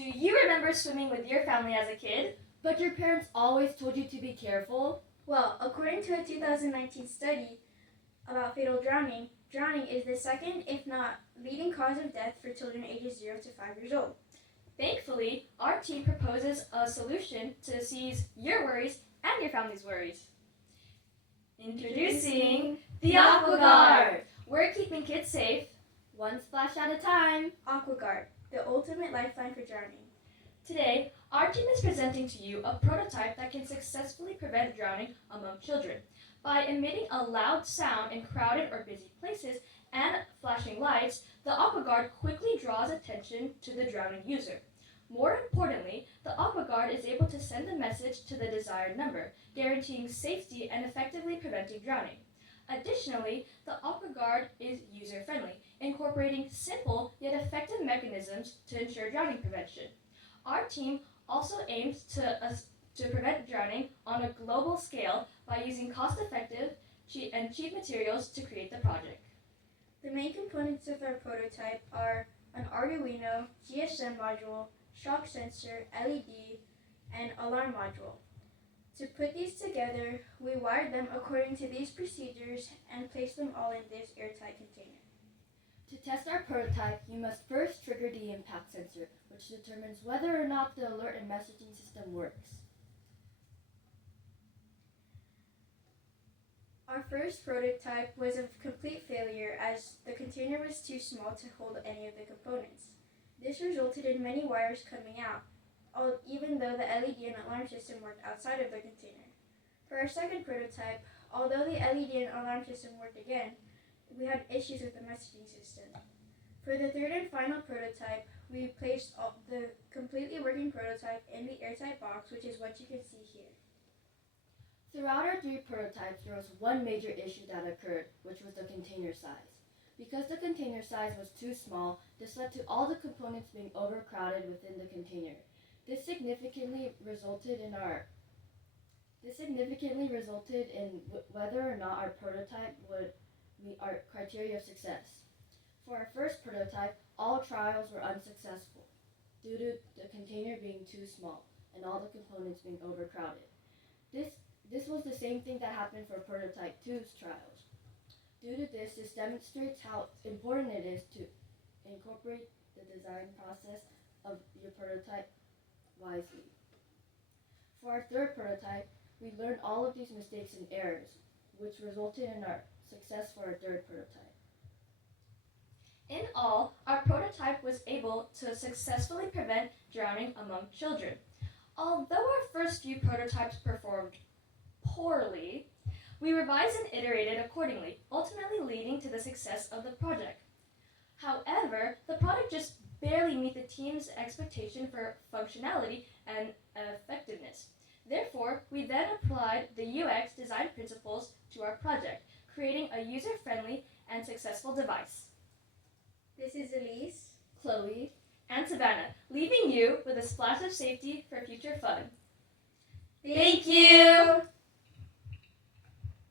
Do you remember swimming with your family as a kid? But your parents always told you to be careful? Well, according to a 2019 study about fatal drowning, drowning is the second, if not leading cause of death for children ages 0 to 5 years old. Thankfully, our team proposes a solution to seize your worries and your family's worries. Introducing the AquaGuard! We're keeping kids safe, one splash at a time. AquaGuard, the ultimate lifeline for drowning. Today, our team is presenting to you a prototype that can successfully prevent drowning among children. By emitting a loud sound in crowded or busy places and flashing lights, the AquaGuard quickly draws attention to the drowning user. More importantly, the AquaGuard is able to send a message to the desired number, guaranteeing safety and effectively preventing drowning. Additionally, the AquaGuard is user-friendly, incorporating simple yet effective mechanisms to ensure drowning prevention. Our team also aims to prevent drowning on a global scale by using cost-effective and cheap materials to create the project. The main components of our prototype are an Arduino, GSM module, shock sensor, LED, and alarm module. To put these together, we wired them according to these procedures and placed them all in this airtight container. To test our prototype, you must first trigger the impact sensor, which determines whether or not the alert and messaging system works. Our first prototype was a complete failure as the container was too small to hold any of the components. This resulted in many wires coming out, even though the LED and alarm system worked outside of the container. For our second prototype, although the LED and alarm system worked again, we had issues with the messaging system. For the third and final prototype, we placed the completely working prototype in the airtight box, which is what you can see here. Throughout our 3 prototypes, there was one major issue that occurred, which was the container size. Because the container size was too small, this led to all the components being overcrowded within the container. This significantly resulted in whether or not our prototype would meet our criteria of success. For our first prototype, all trials were unsuccessful due to the container being too small and all the components being overcrowded. This was the same thing that happened for prototype 2's trials. Due to this demonstrates how important it is to incorporate the design process of your prototype wisely. For our third prototype, we learned all of these mistakes and errors, which resulted in our success for our third prototype. In all, our prototype was able to successfully prevent drowning among children. Although our first few prototypes performed poorly, we revised and iterated accordingly, ultimately leading to the success of the project. However, the product just barely met the team's expectation for functionality and effectiveness. Therefore, we then applied the UX design principles to our project, creating a user-friendly and successful device. This is Elise, Chloe, and Savannah, leaving you with a splash of safety for future fun. Thank you!